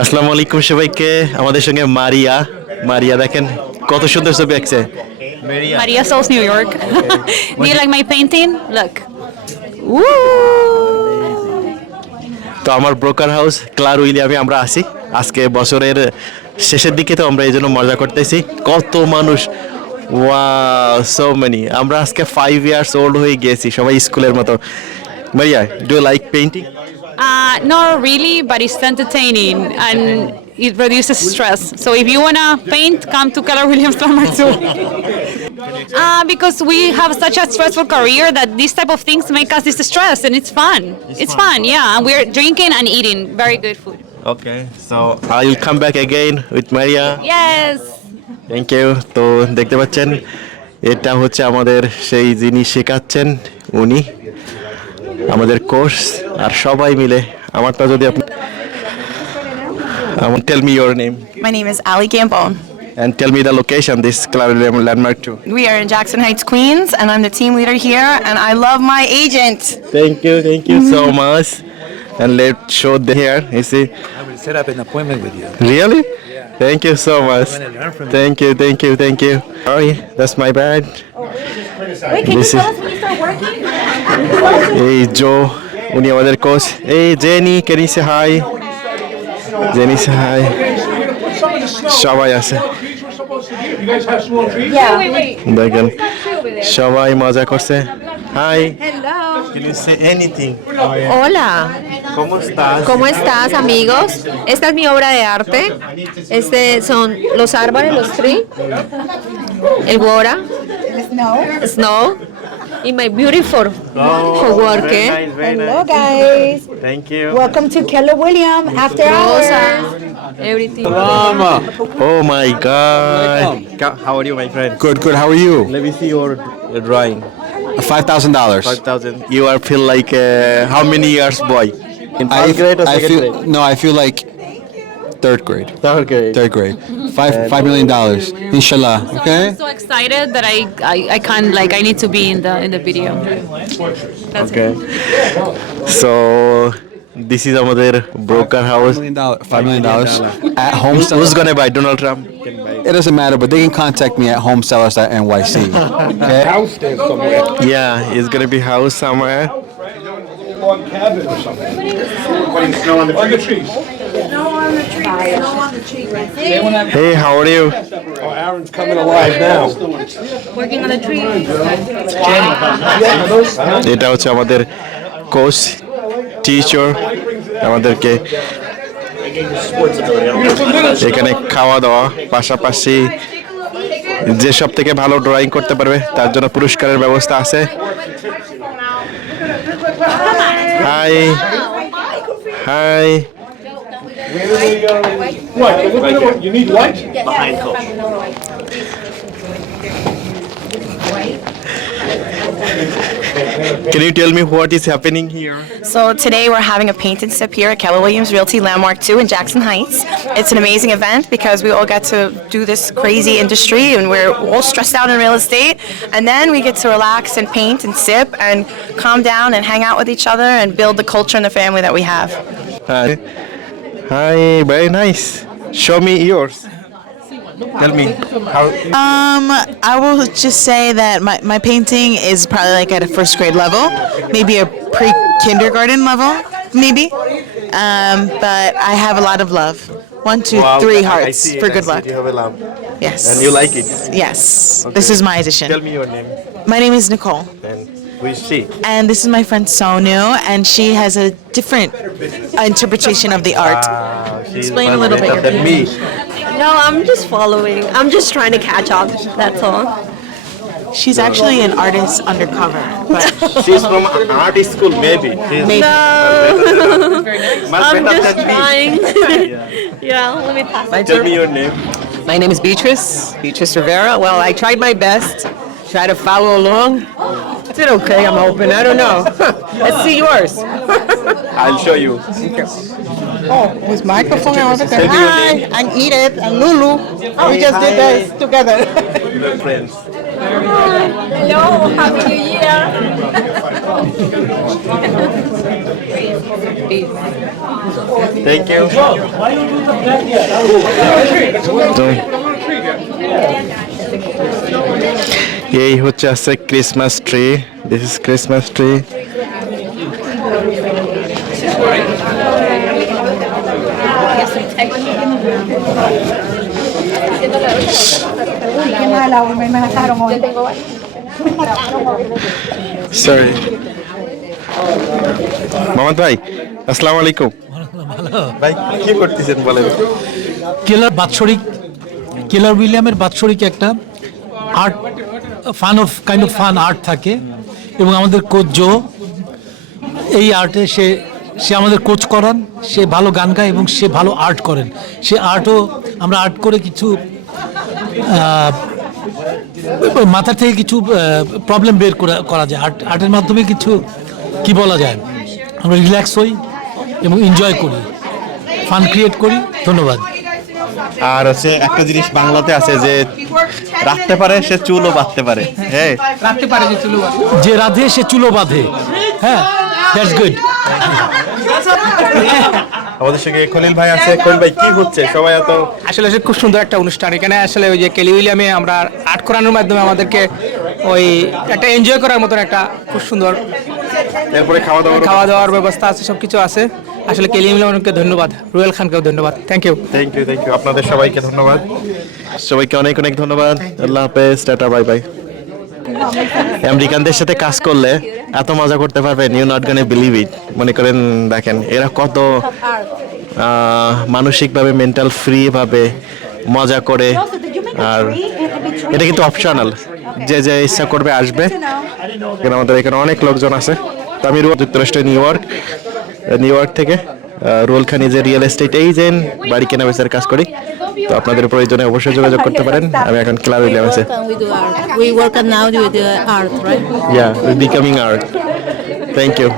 আসসালামু আলাইকুম সবাইকে। আমাদের সঙ্গে মারিয়া। মারিয়া দেখেন কত সুন্দর ছবি আঁকছে। Maria Souls, New York. Do you like my painting? Look. তো আমার ব্রোকার হাউস ক্লার উইলিয়ামে আমরা আসি আজকে বছরের শেষের দিকে তো আমরা এই জন্য মজা করতেছি। কত মানুষ। ওয়া সো মেনি আমরা আজকে ফাইভ ইয়ার্স ওল্ড হয়ে গিয়েছি সবাই স্কুলের মতো। Maria do like painting Uh, not really, but it's entertaining and it reduces stress. So if you wanna paint, come to Keller Williams Landmark too. Uh, because we have such a stressful career that these type of things make us distress and it's fun. It's, fun. yeah. And we're drinking and eating very good food. Okay so I will come back again with Maria Yes. Thank you তো দেখতে পাচ্ছেন এটা হচ্ছে আমাদের সেই যিনি শেখাচ্ছেন উনি আমাদের কোর্স আর সবাই মিলে আমারটা যদি আপনি আমার tell me your name My name is Ali Gambone. And tell me the location this ক্লারিয়াম landmark two We are in Jackson Heights, Queens, and I'm the team leader here, and I love my agent. Thank you thank you so much and let show there you C I would set up an appointment with you. Really? Thank you so much. wanna learn from you. Thank you, thank you, thank you. Sorry, that's my bad. Wait, can This you tell is- us when you start working? এই জো উনি আমাদের coach এই jenny can you say high jenny say high সবাই আছে দেখেন সবাই মজা করছে high Can you say anything? Hola, ¿Cómo estás? ¿cómo estás amigos? Esta es mi obra de arte. Este son los árboles, los trees, el water, snow, Y my beautiful Oh, coworker. very nice, very Hello, nice. guys. Thank you. Welcome to Keller William After Rosa, Hours. everything. Oh my God. Ka- How are you, my friend? Good, good. How are you? Let me see your uh, drawing. Five thousand dollars. Five thousand. You are feel like uh, how many years boy? In I, first grade or I second feel grade? no. I feel like third grade. Third grade. Third grade. Five five million dollars. Inshallah. Okay. I'm so excited that I, I, I can't like I need to be in the in the video. That's Okay. So this is আমাদের broker house. Million dollar. Five million dollars at home. Who's, who's Sellers. gonna buy Donald Trump? Can buy. It doesn't matter, but they can contact me at homesellers.nyc. Okay. Yeah, it's gonna be house somewhere. Hey, how are you? Oh, Aaron's coming alive now. Working on এটা হচ্ছে আমাদের coach teacher আমাদেরকে এখানে খাওয়া দাওয়া পাশাপাশি যে সব থেকে ভালো ড্রয়িং করতে পারবে তার জন্য পুরস্কারের ব্যবস্থা আছে hi hi What? You need light? Can you tell me what is happening here? So today we're having a paint and sip here at Keller Williams Realty Landmark 2 in Jackson Heights. It's an amazing event because we all get to do this crazy industry and we're all stressed out in real estate. And then we get to relax and paint and sip and calm down and hang out with each other and build the culture and the family that we have. Hi. Hi, very nice. Show me yours. Tell me how. Um, I will just say that my, my painting is probably like at a first grade level, maybe a pre kindergarten level, maybe. Um, but I have a lot of love. One, two, Wow, three I- I hearts see it, for good luck. You have a lamp. Yes. And you like it. Yes. This is my edition. Tell me your name. My name is Nicole, And who is she? and this is my friend Sonu, and she has a different uh, interpretation of the art. Ah, she's Explain a little better bit. than me. No, I'm just following. I'm just trying to catch up. That's all. She's actually an artist undercover, but She's from an art school, maybe. She's maybe. much I'm better just than me. trying. yeah, let me pass. Tell me your name. My name is Beatrice, Beatrice Rivera. Well, I tried my best, try to follow along did okay, I'm hoping. I don't know. Let's see yours. I'll show you. Oh, with microphone on over. Hi, I'm Edith, I'm Lulu. Oh, we just did this together. We're friends. Hello, happy new year. Thank you. Why you do the black yet? এই হচ্ছে আছে Christmas tree this is Christmas tree. Sorry Mohammad ভাই আসসালামু আলাইকুম। ভাই কি করতেছেন বলেন? কেলার বাৎসরিক কেলার উইলিয়ামের বাৎসরিক একটা art fun of kind of fun art থাকে এবং আমাদের কোচ জো এই আর্টে সে সে আমাদের কোচ করান সে ভালো গান গায় এবং সে ভালো আর্ট করেন। সে আর্টও আমরা আর্ট করে কিছু মাথা থেকে কিছু প্রবলেম বের করা করা যায়। আর্ট আর্টের মাধ্যমে কিছু কি বলা যায়? আমরা রিল্যাক্স হই এবং এনজয় করি। ফান ক্রিয়েট করি। ধন্যবাদ। আর হচ্ছে একটা জিনিস বাংলাতে আছে যে রাখতে পারে সে চুলও বাঁধতে পারে। হ্যাঁ যে রাধে সে চুলো বাঁধে। হ্যাঁ দ্যাটস গুড আমাদের সঙ্গে খলিল ভাই আছে। খলিল ভাই কি হচ্ছে? সবাই এত আসলে সে খুব সুন্দর একটা অনুষ্ঠান। এখানে আসলে ওই যে কেলি উইলিয়ামে আমরা আর্ট করানোর মাধ্যমে আমাদেরকে ওই একটা এনজয় করার মতন একটা খুব সুন্দর এরপরে খাওয়া দাওয়া খাওয়া দাওয়ার ব্যবস্থা আছে সব কিছু আছে। আসলে কেলি উইলিয়ামকে ধন্যবাদ, রুয়েল খানকেও ধন্যবাদ। Thank you thank you thank you আপনাদের সবাইকে ধন্যবাদ। সবাইকে অনেক অনেক ধন্যবাদ। আল্লাহ হাফেজ, টাটা, বাই বাই। আমেরিকানদের সাথে কাজ করলে এত মজা করতে পারবেন you not gonna believe it মনে করেন, দেখেন, এরা কত মানসিকভাবে মেন্টাল ফ্রি ভাবে মজা করে। আর এটা কিন্তু অপশনাল যে যে ইচ্ছা করবে আসবে। আমাদের এখানে অনেক লোকজন আছে। তো আমি রুয়াল যুক্তরাষ্ট্রের নিউ ইয়র্ক। নিউ ইয়র্ক থেকে রোলখানি যে রিয়েল এস্টেট এজেন্ট বাড়ি কেনা বেচার কাজ করি। তো আপনাদের প্রয়োজনে অবশ্যই যোগাযোগ করতে পারেন। আমি এখন ক্লাব ইলেভেন আছে we work now with art right yeah becoming art thank you